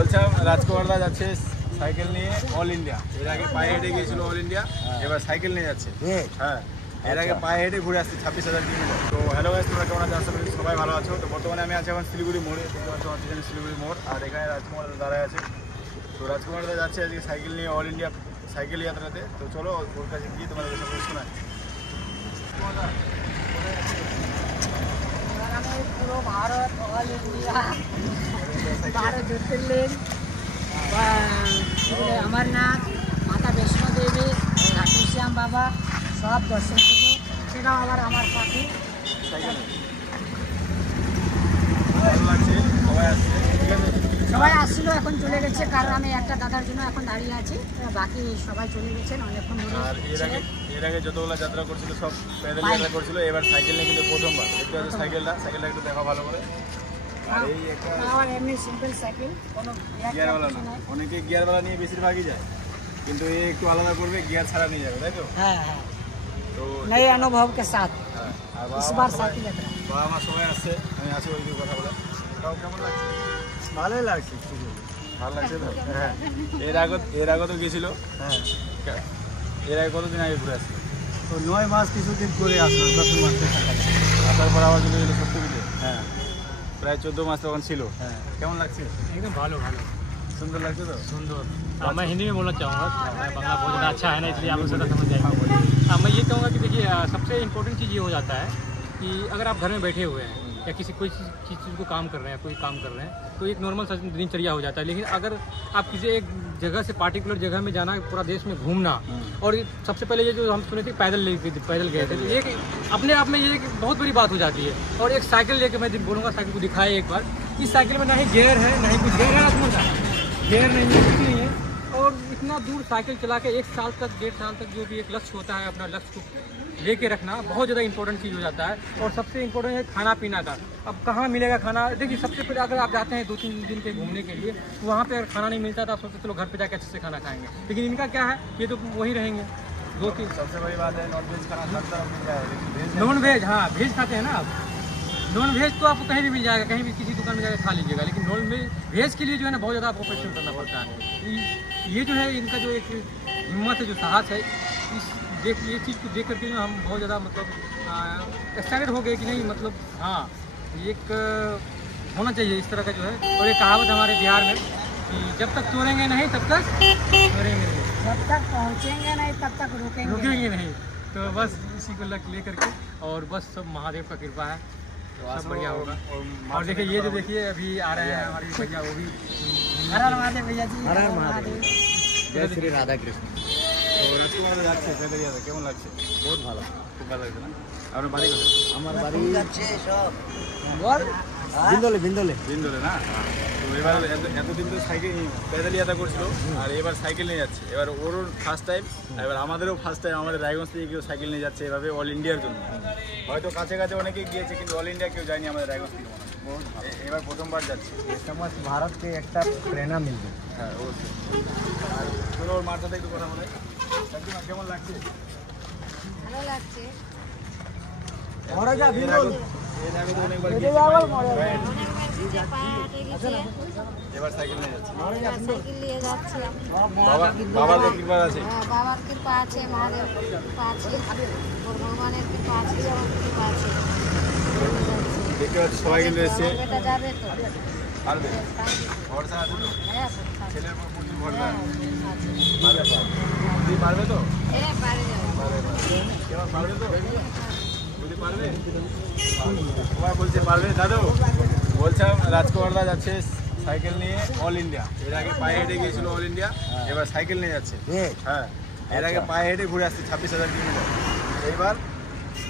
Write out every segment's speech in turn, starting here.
বলছিলাম রাজকুমারদা যাচ্ছে সাইকেল নিয়ে অল ইন্ডিয়া। এর আগে পায়ে হেঁটে গিয়েছিল অল ইন্ডিয়া, এবার সাইকেল নিয়ে যাচ্ছে। হ্যাঁ, এর আগে পায়ে হেঁটে ঘুরে আসছে 26,000 কিলোমিটার। তো হ্যালো গাইস, তোমরা কেমন আছো? আশা করি সবাই ভালো আছো। তো বর্তমানে আমি আছি এখন শিলিগুড়ি মোড়ে, শিলিগুড়ি মোড়। আর এখানে রাজকুমারদা দাঁড়ায় আছে। তো রাজকুমারদা যাচ্ছে আজকে সাইকেল নিয়ে অল ইন্ডিয়া সাইকেল যাত্রাতে। তো চলো ওর কাছে গিয়ে তোমাদের সব শোনাই। পুরো ভারত অল ইন্ডিয়া 12 জ্যোতির্লিঙ্গ, अमरनाथ, माता वैष्णो देवी, ठाकुर श्याम बाबा सब दर्शन करबो। সেটাও আমার সাথে সবাই আসছিল, এখন চলে গেছে। কারণ আমি একটা দাদার জন্য এখন দাঁড়িয়ে আছি, বাকি সবাই চলে গেছেন অনেকক্ষণ ধরে। আর এর আগে যতগুলো যাত্রা করছিল সব প্যাডেল যাত্রা করছিল, এবার সাইকেল নিয়ে কিন্তু প্রথমবার। একটু আছে সাইকেলটা একটু দেখা ভালো করে। আর এই একটা এমনি সিম্পল সাইকেল, কোনো গিয়ারওয়ালা না। অনেকে গিয়ারওয়ালা নিয়ে বেশিরভাগই যায়, কিন্তু এ একটু আলাদা করবে, গিয়ার ছাড়া নিয়ে যাবে, তাই তো? হ্যাঁ হ্যাঁ, তো নए अनुभव के साथ इस बार साइकिल यात्रा। বাবা মা সবাই আসছে, আমি আছি ওই কথা বলে। কেমন লাগছে? ভালোই লাগছে, ভালো লাগছে তো। হ্যাঁ, এর আগে তো গেছিল। হ্যাঁ, এর আগে কতদিন আগে ঘুরে আসলো? তো 9 মাস কিছুদিন করে আসলো, 10 মাস আসার পর আবার চলে গেলো সত্যিতে। হ্যাঁ, প্রায় 14 মাস তখন ছিল। হ্যাঁ, কেমন লাগছে? एकदम ভালো সুন্দর লাগছে তো? सुंदर। मैं हिंदी में बोलना चाहूँगा, मैं बांग्ला बहुत ज़्यादा अच्छा है ना, इसलिए आप लोग ज़्यादा समझ जाएंगे। मैं ये कहूँगा कि देखिए, सबसे इम्पोर्टेंट चीज़ ये हो जाता है कि अगर आप घर में बैठे हुए हैं या कोई चीज़ को काम कर रहे हैं, कोई काम कर रहे हैं, तो एक नॉर्मल सा दिनचर्या हो जाता है। लेकिन अगर आप किसी एक जगह से पार्टिकुलर जगह में जाना, पूरा देश में घूमना, और सबसे पहले ये जो हम सुने थे पैदल गए थे, तो ये अपने आप में ये एक बहुत बड़ी बात हो जाती है। और एक साइकिल लेके मैं बोलूँगा, साइकिल को दिखाए एक बार। इस साइकिल में ना ही गियर है, ना ही कुछ गियर है, गियर नहीं है, कुछ नहीं है। और इतना दूर साइकिल चला के 1 साल तक 1.5 साल तक जो भी एक लक्ष्य होता है, अपना लक्ष्य को लेके रखना बहुत ज़्यादा इंपॉर्टेंट चीज़ हो जाता है। और सबसे इम्पोर्टेंट है खाना पीना का। अब कहाँ मिलेगा खाना? देखिए, सबसे पहले अगर आप जाते हैं 2-3 दिन के घूमने के लिए, तो वहाँ पे अगर खाना नहीं मिलता तो आप सोचते चलो घर पे जाके अच्छे से खाना खाएंगे। लेकिन इनका क्या है, ये तो वहीं रहेंगे। 2-3 सबसे बड़ी बात है, नॉन वेज खाना सब तरफ मिल जाएगा, लेकिन वेज नॉन वेज, हाँ वेज खाते हैं ना आप। नॉन वेज तो आपको कहीं भी मिल जाएगा, कहीं भी किसी दुकान में जाकर खा लीजिएगा। लेकिन नॉन वेज के लिए जो है ना, बहुत ज़्यादा आपको परिश्रम करना पड़ता है। ये जो है इनका जो एक हिम्मत है, जो साहस है, ये चीज़ को देख करके हम बहुत ज़्यादा मतलब एक्साइटेड हो गए कि नहीं, मतलब हाँ, एक होना चाहिए इस तरह का जो है। और एक कहावत हमारे बिहार में कि जब तक तोड़ेंगे नहीं तब तक तोड़ेंगे नहीं, जब तक पहुँचेंगे नहीं तब तक रुकेंगे नहीं। तो बस इसी को लक्ष्य ले करके, और बस सब महादेव का कृपा है, सब बढ़िया होगा। और देखिए, ये जो देखिए अभी आ रहे हैं हमारे भैया, वो भी हर हर महादेव भैया जी, हर हर महादेव, जय श्री राधा कृष्ण। তো রাজকুমারদা যাচ্ছে প্যাডেল যাত্রা, কেমন লাগছে? बहुत ভালো, খুব ভালো লাগছে না? আপনার বাড়ি কোথায়? আমার বাড়ি যাচ্ছে সব বল বিন্দলে না? তো এবার এতদিন তো সাইকেল প্যাডেল যাত্রা করছিল, আর এবার সাইকেল নিয়ে যাচ্ছে। এবার ওর ফার্স্ট টাইম, এবার আমাদেরও ফার্স্ট টাইম। আমাদের রায়গঞ্জ থেকে কেউ সাইকেল নিয়ে যাচ্ছে এভাবে অল ইন্ডিয়ার জন্য। হয়তো কাছে কাছে অনেকে গিয়েছে, কিন্তু অল ইন্ডিয়া কেউ যায়নি আমাদের রায়গঞ্জ থেকে। এবার প্রথমবার যাচ্ছে। সমাজ ভারতকে একটা প্রেরণা মিলবে। হ্যাঁ, অবশ্যই। আর চলো ওর মার সাথে একটু কথা বলে। কেমন লাগছে? ভালো লাগছে। এবার সাইকেল নিয়ে যাচ্ছে। সাইকেল নিয়ে যাচ্ছে। বাবার কৃপা আছে, বাবার কৃপা আছে, মহাদেব কৃপা আছে, ভগবানের কৃপা আছে, সবার কৃপা আছে। দেখতে পাচ্ছি সবাই কিন্তু এসছে। বেটা যাবে তো? পারবে? ভরসা আছে তো? হ্যাঁ, ছেলের উপর প্রচুর ভরসা আছে। পারবে তো? হ্যাঁ, পারে যাবে। পারবে তো? বুঝতে পারবে? সবাই বলছে পারবে। দাদু বলছিলাম রাজকুমারদা যাচ্ছে সাইকেল নিয়ে অল ইন্ডিয়া। এর আগে পায়ে হেঁটে গিয়েছিল অল ইন্ডিয়া, এবার সাইকেল নিয়ে যাচ্ছে। হ্যাঁ, এর আগে পায়ে হেঁটে ঘুরে আসছে 26,000 কিলোমিটার। এইবার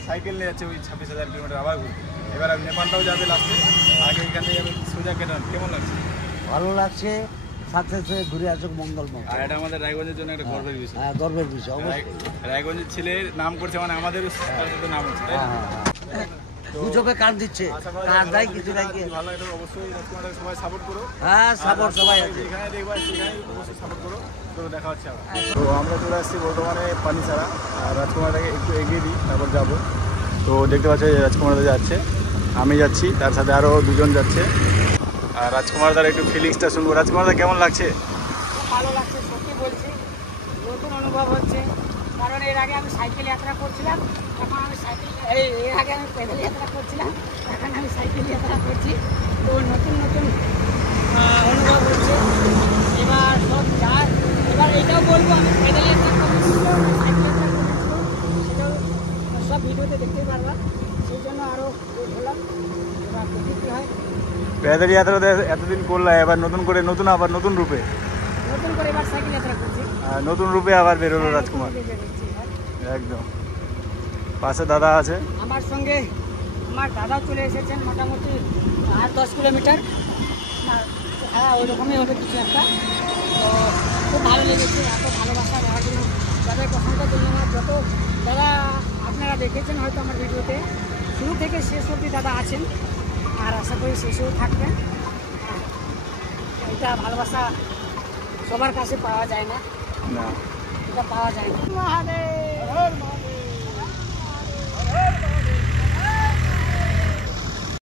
সাইকেল নিয়ে যাচ্ছে ওই 26,000 কিলোমিটার আবার ঘুরতে। এবার নেপালটাও যাবে লাস্টে, আগে এখান থেকে যাবে সোজা কেদার। কেমন লাগছে? ভালো লাগছে, সাকসেসে ঘুরে আসুক মঙ্গলময়। আর এটা আমাদের রায়গঞ্জের জন্য একটা গর্বের বিষয়। হ্যাঁ, গর্বের বিষয় অবশ্যই। রায়গঞ্জের ছেলের নাম করছে মানে আমাদেরও তার সাথে নাম হচ্ছে, তাই না? গুজবে কান দিচ্ছে, কাজ দেয় কিছু নাই। ভালো, এটা অবশ্যই রাজকুমারকে সবাই সাপোর্ট করো। হ্যাঁ, সাপোর্ট সবাই আছে। যেখানে দেখবা সেখানে অবশ্যই সাপোর্ট করো। তো দেখা হচ্ছে আবার। তো আমরা চলে আসছি বর্তমানে পানিসারা। আর রাজকুমারটাকে একটু এগিয়ে দিই, তারপর যাবো। তো দেখতে পাচ্ছি রাজকুমারদা যাচ্ছে, আমি যাচ্ছি, তার সাথে আরও দুজন যাচ্ছে। আর রাজকুমার দার একটু ফিলিংসটা শুনবো। রাজকুমার দা কেমন লাগছে? খুব ভালো লাগছে, সত্যি বলছি, নতুন অনুভব হচ্ছে। কারণ এর আগে আমি সাইকেল যাত্রা করছিলাম, এখন আমি এর আগে আমি পেডেল যাত্রা করছিলাম, এখন আমি সাইকেল যাত্রা করছি। তো নতুন নতুন অনুভব হচ্ছে। এবার সব যায়, এবার এটাও বলবো আমি পেডেল যাত্রা করেছিল, সাইকেল যাত্রা করেছিল, সেটাও সব ভিডিওতে দেখতে পারবা। সেই জন্য আরও হলাম, এবার দেখি কী হয়। প্যাদেল যাত্রা এতদিন করলাম, এবার নতুন করে আবার নতুন রূপে এবার সাইকেল যাত্রা করছি, নতুন রূপে আবার বেরোলো রাজকুমার। একদম পাশে দাদা আছে, আমার সঙ্গে আমার দাদাও চলে এসেছেন, মোটামুটি 8-10 কিলোমিটার, হ্যাঁ ওই রকমই হবে কিছু একটা। তো খুব ভালো লেগেছে, এত ভালোবাসা দেওয়ার জন্য তাদের প্রশংসা করলাম। আর যত দাদা আপনারা দেখেছেন হয়তো আমার ভিডিওতে, শুরু থেকে শেষ অবধি দাদা আছেন, আর আশা করি শেষেও থাকবেন। এটা ভালোবাসা সবার কাছে পাওয়া যায় না, না এটা পাওয়া যায় না।